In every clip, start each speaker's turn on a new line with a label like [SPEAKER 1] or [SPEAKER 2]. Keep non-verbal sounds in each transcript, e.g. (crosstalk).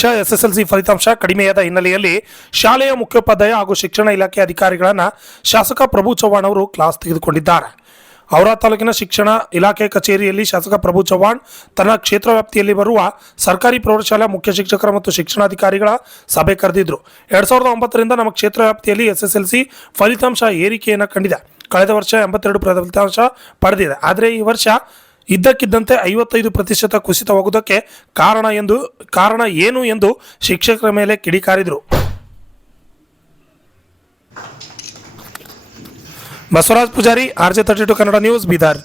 [SPEAKER 1] ವರ್ಷ ಎಸ್ಎಸ್ಎಲ್ಸಿ ಫಲಿತಾಂಶ ಕಡಿಮೆಯಾದ ಹಿನ್ನೆಲೆಯಲ್ಲಿ ಶಾಲೆಯ ಮುಖ್ಯೋಪಾಧ್ಯಾಯ ಹಾಗೂ ಶಿಕ್ಷಣ ಇಲಾಖೆ ಅಧಿಕಾರಿಗಳನ್ನು ಶಾಸಕ ಪ್ರಭು ಚವ್ಹಾಣ್ ಅವರು ಕ್ಲಾಸ್ ತೆಗೆದುಕೊಂಡಿದ್ದಾರೆ. ಔರಾ ತಾಲೂಕಿನ ಶಿಕ್ಷಣ ಇಲಾಖೆ ಕಚೇರಿಯಲ್ಲಿ ಶಾಸಕ ಪ್ರಭು ಚವ್ಹಾಣ್ ತನ್ನ ಕ್ಷೇತ್ರ ವ್ಯಾಪ್ತಿಯಲ್ಲಿ ಬರುವ ಸರ್ಕಾರಿ ಪ್ರೌಢಶಾಲಾ ಮುಖ್ಯ ಶಿಕ್ಷಕರ ಮತ್ತು ಶಿಕ್ಷಣಾಧಿಕಾರಿಗಳ ಸಭೆ ಕರೆದಿದ್ರು. ಎರಡ್ ಸಾವಿರದ ಒಂಬತ್ತರಿಂದ ನಮ್ಮ ಕ್ಷೇತ್ರ ವ್ಯಾಪ್ತಿಯಲ್ಲಿ ಎಸ್ಎಸ್ಎಲ್ಸಿ ಫಲಿತಾಂಶ ಏರಿಕೆಯನ್ನು ಕಂಡಿದೆ. ಕಳೆದ ವರ್ಷ ಎಂಬತ್ತೆರಡು ಫಲಿತಾಂಶ ಪಡೆದಿದೆ. ಆದರೆ ಈ ವರ್ಷ ಇದ್ದಕ್ಕಿದ್ದಂತೆ ಐವತ್ತೈದು ಪ್ರತಿಶತ ಕುಸಿತವಾಗುವುದಕ್ಕೆ ಕಾರಣ ಎಂದು ಕಾರಣ ಏನು ಎಂದು ಶಿಕ್ಷಕರ ಮೇಲೆ ಕಿಡಿಕಾರಿದರು. Basavaraj Pujari R J thirty two Kannada news Bidar.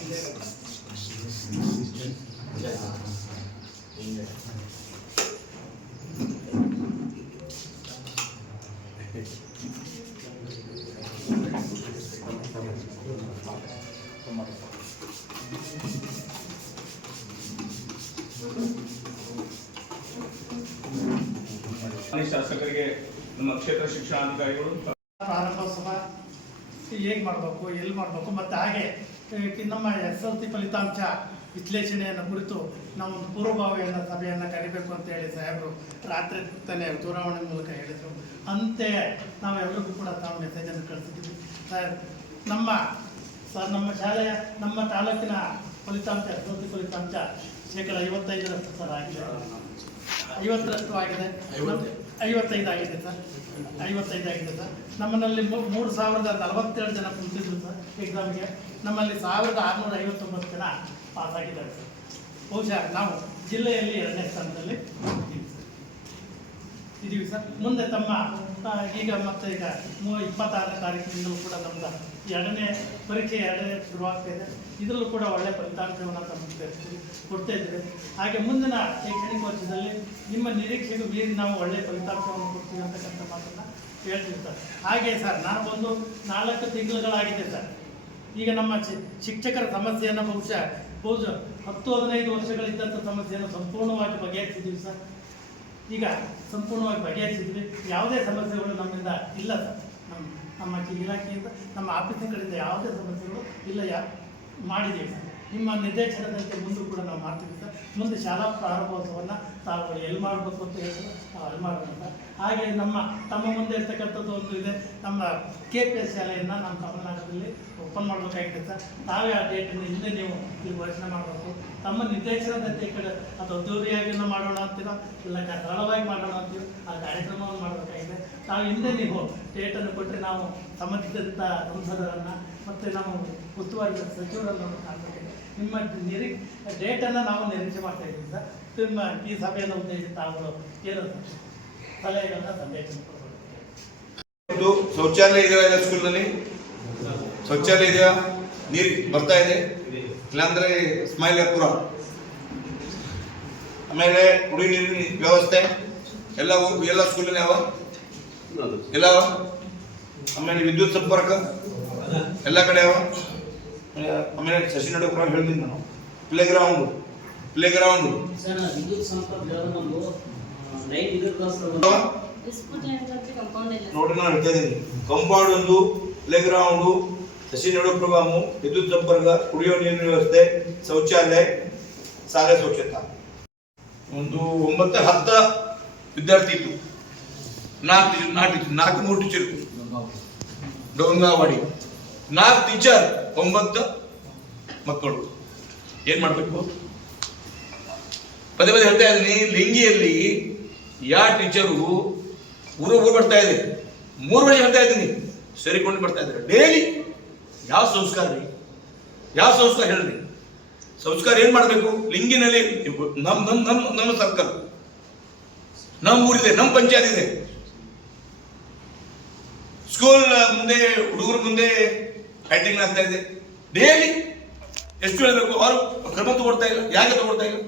[SPEAKER 2] ಅದೇ ಮಾಧ್ಯಮದ ಪ್ರತಿನಿಧಿಗಳಾಗಿರ್ತಕ್ಕಂಥ ಎಲ್ಲ ಆತ್ಮೀಯ ಮಿತ್ರರನ್ನ ನಾನು ಸ್ವಾಗತವನ್ನು ಕೋರುತ್ತೇನೆ ಮಾನ್ಯ ಶಾಸಕರಿಗೆ ನಮ್ಮ ಕ್ಷೇತ್ರ ಶಿಕ್ಷಣಾಧಿಕಾರಿಗಳು
[SPEAKER 3] ಪ್ರಾರಂಭೋತ್ಸವ ಹೇಗೆ ಮಾಡಬೇಕು, ಎಲ್ಲಿ ಮಾಡಬೇಕು, ಮತ್ತು ಹಾಗೆ ನಮ್ಮ ಎಸ್ ಎಲ್ ಸಿ ಫಲಿತಾಂಶ ವಿಶ್ಲೇಷಣೆಯನ್ನು ಕುರಿತು ನಾವು ಪೂರ್ವಭಾವಿಯನ್ನು ಸಭೆಯನ್ನು ಕರಿಬೇಕು ಅಂತ ಹೇಳಿ ಸಾಹೇಬರು ರಾತ್ರಿ ತಾನೇ ದೂರವಾಣಿ ಮೂಲಕ ಹೇಳಿದರು. ಅಂತೆಯೇ ನಾವೆಲ್ಲರಿಗೂ ಕೂಡ ತಾವು ಮೆಸೇಜನ್ನು ಕಳಿಸಿದ್ದೀವಿ. ಸಾಹೇಬ್, ನಮ್ಮ ಸರ್ ನಮ್ಮ ಶಾಲೆಯ, ನಮ್ಮ ತಾಲೂಕಿನ ಫಲಿತಾಂಶ, ಎಸ್ ಎಲ್ ಸಿ ಫಲಿತಾಂಶ ಶೇಕಡ ಐವತ್ತೈದರಷ್ಟು ಸರ್ ಆಗಿದೆ. ಐವತ್ತರಷ್ಟು ಆಗಿದೆ. ಐವತ್ತೈದು. ಆಗಿದೆ ಸರ್. ಐವತ್ತೈದು ಆಗಿದೆ ಸರ್. ನಮ್ಮಲ್ಲಿ ಮೂರು ಸಾವಿರದ ನಲವತ್ತೆರಡು ಜನ ಕುಂತಿದ್ರು ಸರ್ ಎಕ್ಸಾಮ್ಗೆ ನಮ್ಮಲ್ಲಿ ಸಾವಿರದ ಆರುನೂರ ಐವತ್ತೊಂಬತ್ತು ಜನ ಪಾಸ್ ಆಗಿದ್ದಾರೆ ಸರ್. ಬಹುಶಃ ನಾವು ಜಿಲ್ಲೆಯಲ್ಲಿ ಎರಡನೇ ಸ್ಥಾನದಲ್ಲಿ ಇದ್ದೀವಿ ಸರ್. ಮುಂದೆ ತಮ್ಮ ಈಗ ಮತ್ತೆ ಈಗ ಮೂ ಇಪ್ಪತ್ತಾರನೇ ತಾರೀಕಿನಿಂದಲೂ ಕೂಡ ನಮ್ದು ಎರಡನೇ ಪರೀಕ್ಷೆ ಎರಡನೇ ಶುರುವಾಗ್ತಾ ಇದೆ. ಇದರಲ್ಲೂ ಕೂಡ ಒಳ್ಳೆ ಫಲಿತಾಂಶವನ್ನು ತಮಗೆ ಕೊಡ್ತಾ ಇದ್ದೇವೆ. ಹಾಗೆ ಮುಂದಿನ ಶೈಕ್ಷಣಿಕ ವರ್ಷದಲ್ಲಿ ನಿಮ್ಮ ನಿರೀಕ್ಷೆಗೂ ಮೀರಿ ನಾವು ಒಳ್ಳೆಯ ಫಲಿತಾಂಶವನ್ನು ಕೊಡ್ತೀವಿ ಅಂತಕ್ಕಂಥ ಮಾತನ್ನು ಹೇಳ್ತೀವಿ ಸರ್. ಹಾಗೆ ಸರ್, ನಾನು ಒಂದು ನಾಲ್ಕು ತಿಂಗಳುಗಳಾಗಿದೆ ಸರ್. ಈಗ ನಮ್ಮ ಶಿಕ್ಷಕರ ಸಮಸ್ಯೆಯನ್ನು ಬಹುಶಃ ಬಹುಶಃ ಹತ್ತು ಹದಿನೈದು ವರ್ಷಗಳಿದ್ದಂಥ ಸಮಸ್ಯೆಯನ್ನು ಸಂಪೂರ್ಣವಾಗಿ ಬಗೆಹರಿಸಿದ್ದೀವಿ ಸರ್. ಈಗ ಸಂಪೂರ್ಣವಾಗಿ ಬಗೆಹರಿಸಿದ್ವಿ ಯಾವುದೇ ಸಮಸ್ಯೆಗಳು ನಮ್ಮಿಂದ ಇಲ್ಲ ಸರ್. ನಮ್ಮ ನಮ್ಮ ಇಲಾಖೆಯಿಂದ, ನಮ್ಮ ಆಫೀಸಿನ ಕಡೆಯಿಂದ ಯಾವುದೇ ಸಮಸ್ಯೆಗಳು ಇಲ್ಲ ಯಾ ಮಾಡಿದ್ದೀವಿ ಸರ್. ನಿಮ್ಮ ನಿರ್ದೇಶನದಂತೆ ಮುಂದೆ ಕೂಡ ನಾವು ಮಾಡ್ತೀವಿ ಸರ್. ಮುಂದೆ ಶಾಲಾ ಪ್ರಾರಂಭೋತ್ಸವವನ್ನು ತಾವು ಎಲ್ಲಿ ಮಾಡಬೇಕು ಅಂತ ಹೇಳಿದ್ರೆ ನಾವು ಅಲ್ಲಿ ಮಾಡೋಣ ಹಾಗೆ ನಮ್ಮ, ತಮ್ಮ ಮುಂದೆ ಇರ್ತಕ್ಕಂಥದ್ದು ಒಂದು ಇದೆ. ನಮ್ಮ ಕೆ ಪಿ ಎಸ್ ಶಾಲೆಯನ್ನು ನಮ್ಮ ತಮಿಳುನಾಡಲ್ಲಿ ಓಪನ್ ಮಾಡಬೇಕಾಗಿದೆ ಸರ್. ತಾವೇ ಆ ಡೇಟನ್ನು ಹಿಂದೆ ನೀವು ಇಲ್ಲಿ ಘೋಷಣೆ ಮಾಡಬೇಕು. ತಮ್ಮ ನಿರ್ದೇಶನದಂತೆ ಈ ಕಡೆ ಅದು ಅದ್ದೂರಿಯಾಗಿನ ಮಾಡೋಣ ಅಂತೀರೋ, ಇಲ್ಲ ಸರಳವಾಗಿ ಮಾಡೋಣ ಅಂತೀರೋ, ಆ ಕಾರ್ಯಕ್ರಮವನ್ನು ಮಾಡಬೇಕಾಗಿದೆ. ತಾವು ಹಿಂದೆ ನೀವು ಡೇಟನ್ನು ಕೊಟ್ಟರೆ ನಾವು ಸಂಬಂಧಿಸಿದಂಥ ಸಂಸದರನ್ನು ಮತ್ತು ನಾವು ಉಸ್ತುವಾರಿ ಸಚಿವರನ್ನು ಕಾಣಬೇಕಾಗಿದೆ. ನಿಮ್ಮ ನಿರೀ ಡೇಟನ್ನು ನಾವು ನಿರೀಕ್ಷೆ ಮಾಡ್ತಾ ಇದ್ದೀವಿ ಸರ್. ನಿಮ್ಮ ಈ ಸಭೆಯನ್ನು ಉದ್ದೇಶಿ ತಾವು ಏನು ಸಲಹೆಗಳನ್ನ ಸಂದೇಶ
[SPEAKER 2] ಒಂದು ಶೌಚಾಲಯ ಇದೆಯಾ ಎಲ್ಲ ಸ್ಕೂಲ್ನಲ್ಲಿ ಶೌಚಾಲಯ ಇದೆಯಾ? ನೀರು ಬರ್ತಾ ಇದೆ? ಇಲ್ಲಾಂದ್ರೆ ಸ್ಮೈಲ್ ಪುರ ಆಮೇಲೆ ಕುಡಿ ನೀರಿನ ವ್ಯವಸ್ಥೆ? ಎಲ್ಲ ಎಲ್ಲ ಸ್ಕೂಲಿನ ಯಾವ? ಎಲ್ಲ ಅವ? ಆಮೇಲೆ ವಿದ್ಯುತ್ ಸಂಪರ್ಕ? ಎಲ್ಲ ಕಡೆ ಯಾವ? ಆಮೇಲೆ ಶಶಿ ಕೂಡ ಹೇಳ್ತೀನಿ ನಾನು. Playground playground
[SPEAKER 4] sir ವಿದ್ಯುತ್ ಸಂಪರ್ಕ ಒಂದು ಲೈಟ್ ಇದಕ್ಕೋಸ್ಕರ
[SPEAKER 5] ಬಿಸ್ಕುಟ್ ಕಂಪೌಂಡ್ ಇಲ್ಲ
[SPEAKER 2] ನೋಡ್ರಿ ನಾನು ಹೇಳ್ತಾ ಇದ್ದೀನಿ. ಕಂಪೌಂಡ್ ಒಂದು ಪ್ಲೇ ಗ್ರೌಂಡು ಸಸಿ ಪ್ರೋಗ್ರಾಮು ವಿದ್ಯುತ್ ಸಂಪರ್ಕ ಕುಡಿಯೋ ನೀರಿನ ವ್ಯವಸ್ಥೆ ಶೌಚಾಲಯ ಶಾಲೆ ಸ್ವಚ್ಛತಾ. ಒಂದು ಒಂಬತ್ತು ಹತ್ತ ವಿದ್ಯಾರ್ಥಿ ಇತ್ತು ನಾಲ್ಕು ನಾಲ್ಕು ನಾಲ್ಕು ಮೂರು ಟೀಚರ್ ಡೊಂಗಾವಾಡಿ ನಾಲ್ಕು ಟೀಚರ್ ಒಂಬತ್ತು ಮಕ್ಕಳು. ಏನ್ ಮಾಡ್ಬೇಕು? ಪದೇ ಪದೇ ಹೇಳ್ತಾ ಇದ್ದೀನಿ, ಲಿಂಗಿಯಲ್ಲಿ ಯಾವ ಟೀಚರು ಊರು ಊರು ಬರ್ತಾ ಇದೆ. ಮೂರು ವರ್ಷ ಹೇಳ್ತಾ ಇದ್ದೀನಿ, ಸೇರಿಕೊಂಡು ಬರ್ತಾ ಇದ್ದಾರೆ. ಡೈಲಿ ಯಾವ ಸಂಸ್ಕಾರ ರೀ? ಯಾವ ಸಂಸ್ಕಾರ ಹೇಳ್ರಿ? ಸಂಸ್ಕಾರ ಏನ್ ಮಾಡ್ಬೇಕು? ಲಿಂಗಿನಲ್ಲಿ ನಮ್ ನಮ್ ನಮ್, ನಮ್ಮ ಸರ್ಕಲ್. ನಮ್ಮ ಊರಿದೆ ನಮ್ಮ ಪಂಚಾಯತ್ ಇದೆ. ಸ್ಕೂಲ್ ಮುಂದೆ, ಹುಡುಗರ ಮುಂದೆ ಫೈಟಿಂಗ್ ಆಗ್ತಾ ಇದೆ. ಡೇಲಿ ಎಷ್ಟು ಹೇಳಬೇಕು? ಅವರು ಕ್ರಮ ತಗೊಳ್ತಾ ಇಲ್ಲ. ಯಾಕೆ ತಗೊಳ್ತಾ ಇಲ್ಲ?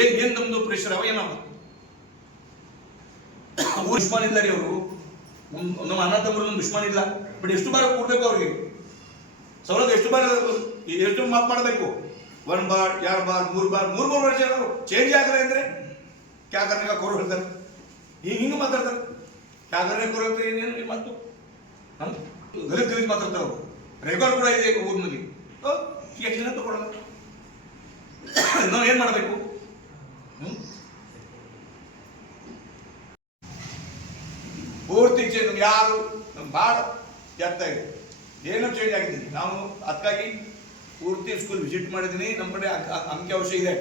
[SPEAKER 2] ಏನ್ ಏನ್ ನಮ್ದು ಪ್ರೆಷರ್ ಅವ ಏನವ ದುಶ್ಮನ್ ಇಲ್ಲ ರೀ ಅವರು ನಮ್ಮ ಅಣ್ಣ ತಮ್ಮರು ದುಶ್ಮನ್ ಇಲ್ಲ. ಬಟ್ ಎಷ್ಟು ಬಾರ ಕೊಡ್ಬೇಕು ಅವ್ರಿಗೆ? ಸವಲತ್ತು ಎಷ್ಟು ಬಾರ ಎಷ್ಟು ಮಾಪ್ ಮಾಡಬೇಕು? ಒನ್ ಬಾರ್, ಎರಡು ಬಾರ್, ಮೂರು ಬಾರ್, ಮೂರು ಮೂರು ವರ್ಷ ಚೇಂಜ್ ಆಗಲ್ಲ ಅಂದ್ರೆ ಕ್ಯಾ ಕರ್ನೆ ಕಾ ಕೋರು ಹೇಳ್ತಾರೆ. ಈಗ ಹಿಂಗೆ ಮಾತಾಡ್ತಾರೆ. ಯಾಕಂದ್ರೆ ಹೇಳ್ತಾರೆ, ಏನೇನು ಮಾತು? ಗಲೀಜ್ ಗಲೀಜ್ ಮಾತಾಡ್ತಾರೆ ಅವರು. ಕೂಡ ಇದೆ ಊರಿನಲ್ಲಿ. ಎಷ್ಟು ತಗೊಳ್ಳಲ್ಲ (coughs) ನಾವು ಏನು ಮಾಡಬೇಕು? ಪೂರ್ತಿ ಚೇಂಜ್ ಯಾರು? ನಮ್ಮ ಭಾಳ ಜಾಗ್ತಾ ಇದೆ ಏನೋ ಚೇಂಜ್ ಆಗಿದ್ದೀನಿ. ನಾವು ಅದಕ್ಕಾಗಿ ಪೂರ್ತಿ ಸ್ಕೂಲ್ ವಿಸಿಟ್ ಮಾಡಿದ್ದೀನಿ. ನಮ್ಮ ಕಡೆ ಅಂಕಿಅಂಶ ಇದೆ.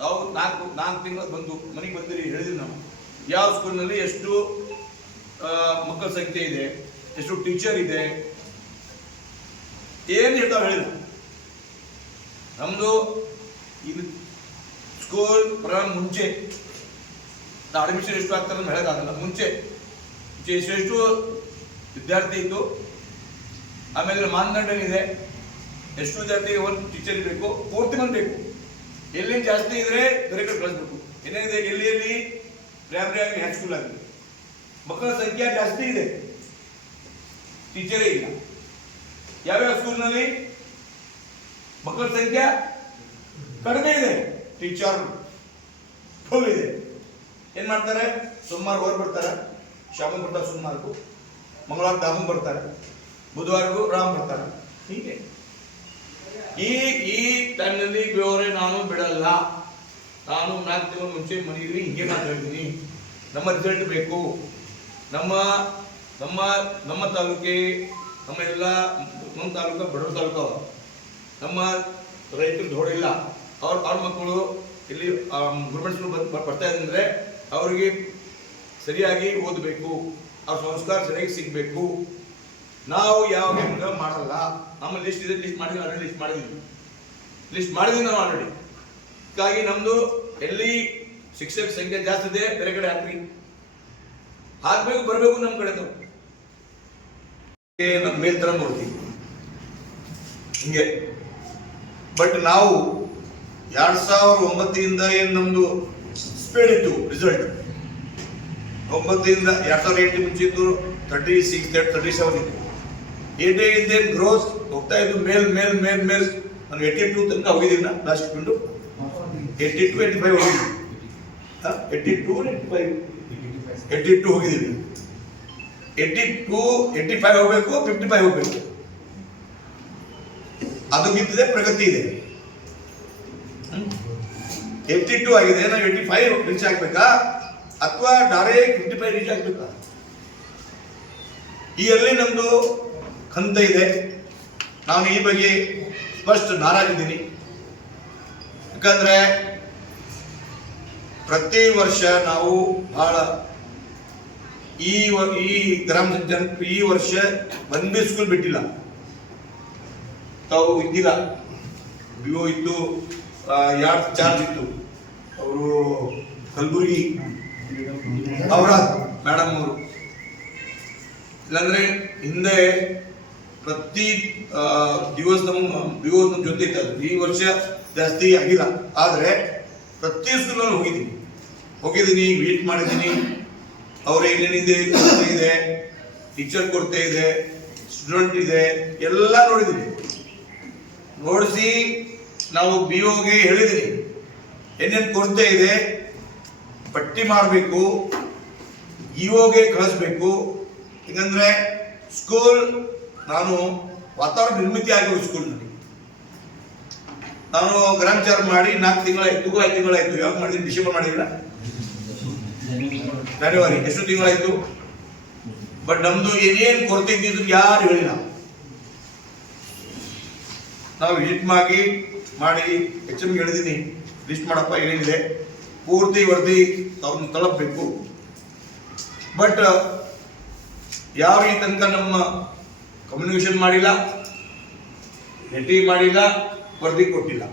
[SPEAKER 2] ನಾವು ನಾಲ್ಕು ನಾಲ್ಕು ತಿಂಗಳು ಬಂದು ಮನೆಗೆ ಬಂದಿರಿ ಹೇಳಿದ್ವಿ ನಾವು. ಯಾವ ಸ್ಕೂಲ್ನಲ್ಲಿ ಎಷ್ಟು ಮಕ್ಕಳ ಸಂಖ್ಯೆ ಇದೆ? ಎಷ್ಟು ಟೀಚರ್ ಇದೆ. ಏನು ಹೇಳ್ತಾವೆ ಹೇಳಿದ್ರು ನಮ್ಮದು ಇದು ಸ್ಕೂಲ್ ಪ್ರಾರಂಭ ಮುಂಚೆ. ಅಡ್ಮಿಷನ್ ಎಷ್ಟು ಆಗ್ತಾರೆ ಅಂತ ಹೇಳೋಕ್ಕಾಗಲ್ಲ ಮುಂಚೆ. ಮುಂಚೆ ಎಷ್ಟು ಎಷ್ಟು ವಿದ್ಯಾರ್ಥಿ ಇತ್ತು. ಆಮೇಲೆ ಮಾನದಂಡ ಏನಿದೆ ಎಷ್ಟು ವಿದ್ಯಾರ್ಥಿ ಒಂದು ಟೀಚರ್ ಬೇಕು ಪೂರ್ತಿ ಮಂದಿ ಬೇಕು. ಎಲ್ಲಿ ಜಾಸ್ತಿ ಇದ್ರೆ ಬೇರೆ ಕಡೆ ಕಳಿಸ್ಬೇಕು ಏನೇನಿದೆ ಎಲ್ಲಿ ಎಲ್ಲಿ ಪ್ರೈಮರಿ ಆಗಿ ಹೈ ಸ್ಕೂಲ್ ಮಕ್ಕಳ ಸಂಖ್ಯೆ ಜಾಸ್ತಿ ಇದೆ. ಟೀಚರೇ ಇಲ್ಲ. ಯಾವ್ಯಾವ ಸ್ಕೂಲ್ನಲ್ಲಿ ಮಕ್ಕಳ ಸಂಖ್ಯೆ? ಕಡಿಮೆ ಇದೆ. ಟೀಚರ್ ಫುಲ್ ಇದೆ. ಏನ್ ಮಾಡ್ತಾರೆ? ಸೋಮವಾರ ಹೋಗಿ ಬರ್ತಾರೆ. ಶಾಮ ಬರ್ತಾರೆ ಸೋಮವಾರಕ್ಕೂ ಮಂಗಳವಾರ ದಾಮು ಬರ್ತಾರೆ. ಬುಧವಾರಗೂ ರಾಮ್ ಬರ್ತಾರೆ. ಹೀಗೆ. ಈ ಈ ಟೈಮ್ನಲ್ಲಿ ಬೇರೆ ನಾನು ಬಿಡಲ್ಲ. ನಾನು ನಾಲ್ಕು ತಿಂಗಳ ಮುಂಚೆ ಮನೆಯಲ್ಲಿ ಹಿಂಗೆ ಮಾತಾಡ್ತೀನಿ. ನಮ್ಮ ರಿಸಲ್ಟ್ ಬೇಕು. ನಮ್ಮ ನಮ್ಮ ನಮ್ಮ ತಾಲೂಕಿ, ನಮ್ಮ ಎಲ್ಲ, ನಮ್ಮ ತಾಲೂಕು ಬಡವ ತಾಲೂಕು. ನಮ್ಮ ರೈತರು ಧೋಡಿಲ್ಲ ಅವ್ರ ಅವ್ರ ಮಕ್ಕಳು ಇಲ್ಲಿ ಗೌರ್ಮೆಂಟ್ ಸ್ಕೂಲ್ ಬರ್ತಾ ಇದ್ರೆ ಅವರಿಗೆ ಸರಿಯಾಗಿ ಓದಬೇಕು. ಅವ್ರ ಸಂಸ್ಕಾರ ಸರಿಯಾಗಿ ಸಿಗಬೇಕು. ನಾವು ಯಾವ ಹೆಂಗ ಮಾಡಲ್ಲ. ನಮ್ಮ ಲಿಸ್ಟ್ ಇದೆ ಲಿಸ್ಟ್ ಮಾಡಿದ್ವಿ ಆಲ್ರೆಡಿ ಲಿಸ್ಟ್ ಮಾಡಿದ್ವಿ. ಲಿಸ್ಟ್ ಮಾಡಿದ್ವಿ ನಾವು ಆಲ್ರೆಡಿ ಹೀಗಾಗಿ ನಮ್ದು ಎಲ್ಲಿ ಶಿಕ್ಷಕ ಸಂಖ್ಯೆ ಜಾಸ್ತಿ ಇದೆ, ಬೇರೆ ಕಡೆ ಹಾಕ್ರಿ. ಹಾಕ್ಬೇಕು, ಬರಬೇಕು ನಮ್ಮ ಕಡೆ ನಮ್ಮ ಮೇಲ್ ತರ ನೋಡ್ತೀವಿ. ಹಿಂಗೆ. ಬಟ್ ನಾವು ಎರಡ್ ಸಾವಿರದ ಒಂಬತ್ತರಿಂದ ಏನು ನಮ್ದು ಸ್ಪೀಡ್ ಇತ್ತು ರಿಸಲ್ಟ್ ಒಂಬತ್ತಿಂದ ಎರಡ್ ಸಾವಿರದ ಎಂಟು ಮುಂಚೆ ತರ್ಟಿ ಸಿಕ್ಸ್ ತರ್ಟಿ ಸೆವೆನ್ ಇತ್ತು. ಏಟೇ ಇದ್ದೇ ಗ್ರೋತ್ ಹೋಗ್ತಾ ಇದ್ದು ಮೇಲ್ ಮೇಲ್ ಮೇಲ್ ಮೇಲ್. ನಾನು ಏಟಿ ಟೂ ತನಕ ಹೋಗಿದ್ದೀನಿ ನಾ ಲಾಸ್ಟ್ ಬಿಟ್ಟು ಏಟಿ ಟು ಏಟಿ ಫೈವ್ ಹೋಗಿದ್ದೀನಿ. Eighty two eighty five eighty two ಹೋಗಿದ್ದೀವಿ ಏಟಿ ಟೂ ಏಯ್ಟಿ ಫೈವ್ ಹೋಗ್ಬೇಕು ಫಿಫ್ಟಿ ಫೈವ್ ಹೋಗ್ಬೇಕು. ಅದು ಬಿದ್ದಿದೆ ಪ್ರಗತಿ ಇದೆ. ಏಟಿ ಟೂ ಆಗಿದೆ, ನಾವು ಏಯ್ಟಿ ಫೈವ್ ರೀಚ್ ಆಗ್ಬೇಕಾ? ಅಥವಾ ಡೈರೆಕ್ಟ್ ಫಿಫ್ಟಿ ಫೈವ್ ರೀಚ್ ಆಗ್ಬೇಕಾ? ಈ ಅಲ್ಲಿ ನಮ್ದು ಕಂತ ಇದೆ. ನಾನು ಈ ಬಗ್ಗೆ ಫಸ್ಟ್ ನಾರಾಜಿದ್ದೀನಿ. ಯಾಕಂದ್ರೆ ಪ್ರತಿ ವರ್ಷ ನಾವು ಬಹಳ ಈ ಈ ಗ್ರಾಮ ಜನ ಈ ವರ್ಷ ಒಂದೇ ಸ್ಕೂಲ್ ಬಿಟ್ಟಿಲ್ಲ. ತಾವು ಇದ್ದಿಲ್ಲ. ವಿವೋ ಇತ್ತು ಯಾರ್ಡ್ ಚಾರ್ಜ್ ಇತ್ತು? ಅವರು ಕಲಬುರಗಿ. ಅವರ ಮೇಡಮ್ ಅವರು. ಇಲ್ಲಾಂದ್ರೆ ಹಿಂದೆ ಪ್ರತಿ ದಿವಸ ನಮ್ಮ ದಿವಸ ನಮ್ಮ ಜೊತೆ ಇತ್ತು ಈ ವರ್ಷ ಜಾಸ್ತಿ ಆಗಿಲ್ಲ. ಆದರೆ ಪ್ರತಿ ಸ್ಕೂಲಲ್ಲಿ ಹೋಗಿದ್ದೀನಿ. ಹೋಗಿದ್ದೀನಿ ವೇಟ್ ಮಾಡಿದ್ದೀನಿ. ಅವ್ರ ಏನೇನಿದೆ ಕೊರತೆ ಇದೆ ಟೀಚರ್ ಕೊರತೆ ಇದೆ ಸ್ಟೂಡೆಂಟ್ ಇದೆ, ಎಲ್ಲ ನೋಡಿದೀವಿ. ನೋಡಿಸಿ ನಾವು ಬಿ ಓಗೆ ಹೇಳಿದೀವಿ. ಏನೇನು ಕೊರತೆ ಇದೆ, ಪಟ್ಟಿ ಮಾಡಬೇಕು ಇಒಗೆ ಕಳಿಸ್ಬೇಕು. ಯಾಕಂದ್ರೆ ಸ್ಕೂಲ್ ನಾನು ವಾತಾವರಣ ನಿರ್ಮಿತಿ ಆಗಿರೋ ಸ್ಕೂಲ್ನಲ್ಲಿ ನಾನು ಗ್ರಾಮಚಾರ ಮಾಡಿ ನಾಲ್ಕು ತಿಂಗಳಾಯ್ತು ಐದು ತಿಂಗಳಾಯ್ತು. ಯಾವಾಗ ಮಾಡಿದ್ದೀನಿ? ಡಿಸೆಂಬರ್ ಮಾಡಿಲ್ಲ ಜಾನ್ಯುವರಿ ಎಷ್ಟು ತಿಂಗಳಾಯ್ತು? ಬಟ್ ನಮ್ದು ಏನೇನು ಕೊರತೆ ಇದ್ದಿದ್ದು ಯಾರು ಹೇಳಿಲ್ಲ. ನಾವು ವಿಸಿಟ್ ಮಾಡಿ ಮಾಡಿ ಎಚ್ ಎಮ್ಗೆ ಹೇಳಿದ್ದೀನಿ ಲಿಸ್ಟ್ ಮಾಡಪ್ಪ, ಏನೇನಿದೆ? ಪೂರ್ತಿ ವರದಿ ಅವ್ರನ್ನ ತಲುಪಬೇಕು. ಬಟ್ ಯಾವ ಈ ತನಕ ನಮ್ಮ ಕಮ್ಯುನಿಕೇಶನ್ ಮಾಡಿಲ್ಲ ಭೇಟಿ ಮಾಡಿಲ್ಲ, ವರದಿ ಕೊಟ್ಟಿಲ್ಲ.